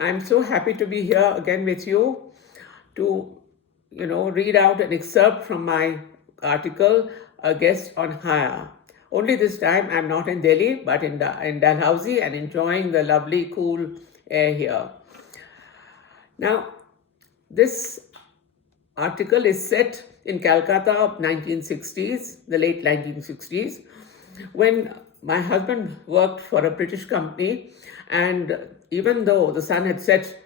I'm so happy to be here again with you to, read out an excerpt from my article, A Guest on Hire. Only this time I'm not in Delhi, but in Dalhousie and enjoying the lovely, cool air here. Now, this article is set in Calcutta of 1960s, the late 1960s, when my husband worked for a British company, and even though the sun had set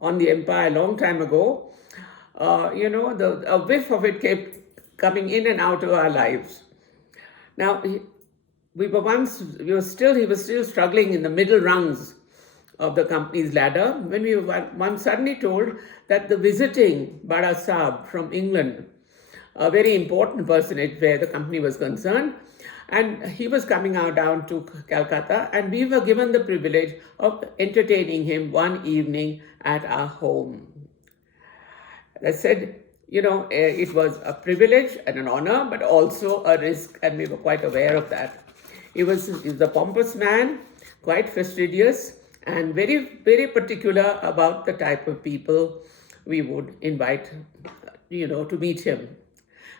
on the empire a long time ago, a whiff of it kept coming in and out of our lives. Now, he was still struggling in the middle rungs of the company's ladder when we were once suddenly told that the visiting Bada Saab from England, a very important personage where the company was concerned, and he was coming down to Calcutta, and we were given the privilege of entertaining him one evening at our home. As I said, it was a privilege and an honor, but also a risk, and we were quite aware of that. He was a pompous man, quite fastidious, and very, very particular about the type of people we would invite, to meet him.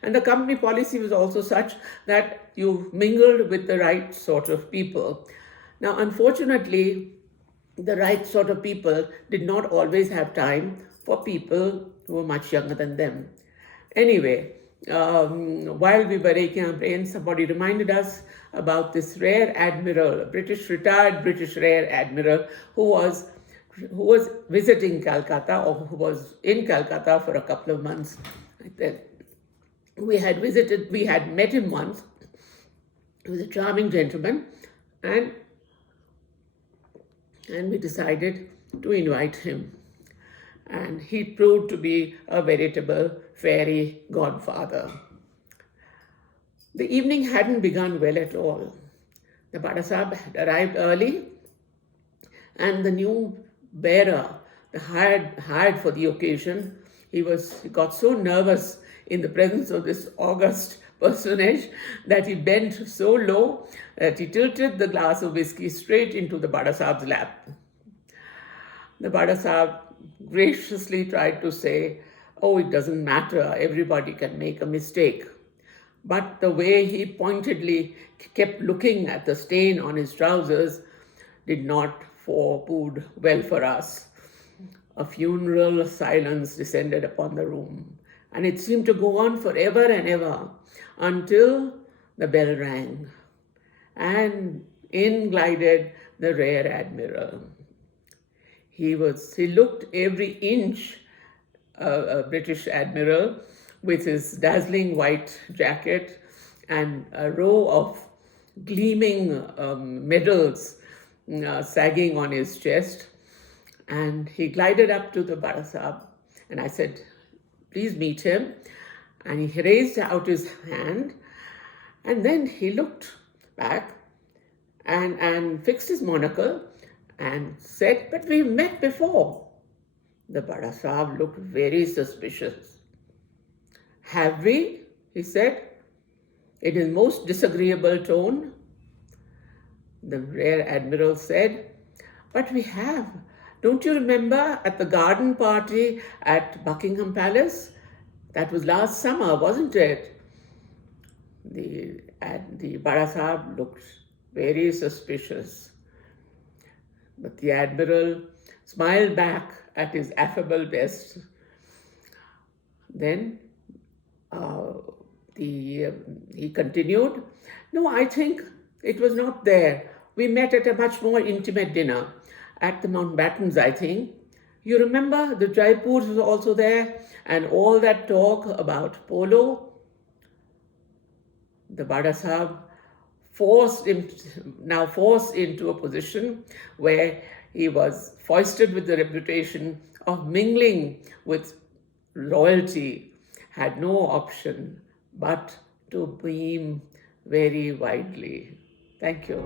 And the company policy was also such that you mingled with the right sort of people. Now, unfortunately, the right sort of people did not always have time for people who were much younger than them. Anyway, while we were raking our brains, somebody reminded us about this rare admiral, a retired British rare admiral who was visiting Calcutta, or who was in Calcutta for a couple of months. We had met him once. He was a charming gentleman, and we decided to invite him. And he proved to be a veritable fairy godfather. The evening hadn't begun well at all. The Bada Saab had arrived early, and the new bearer, the hired for the occasion, he got so nervous in the presence of this august personage that he bent so low that he tilted the glass of whiskey straight into the Bada Saab's lap. The Bada Saab graciously tried to say, "Oh, it doesn't matter, everybody can make a mistake." But the way he pointedly kept looking at the stain on his trousers did not forebode well for us. A funeral silence descended upon the room, and it seemed to go on forever and ever until the bell rang, and in glided the rare admiral. He looked every inch a British admiral, with his dazzling white jacket and a row of gleaming medals sagging on his chest. And he glided up to the Bada Saab, and I said, "Please meet him." And he raised out his hand, and then he looked back and fixed his monocle and said, "But we've met before." The Bada Saab looked very suspicious. "Have we?" he said, in his most disagreeable tone. The rare admiral said, "But we have. Don't you remember at the garden party at Buckingham Palace? That was last summer, wasn't it?" The Bada Saab looked very suspicious. But the admiral smiled back at his affable best. Then he continued, "No, I think it was not there. We met at a much more intimate dinner at the Mountbattens, I think. You remember the Jaipurs was also there, and all that talk about polo?" The Bada Saab forced into a position where he was foisted with the reputation of mingling with royalty, had no option but to beam very widely. Thank you.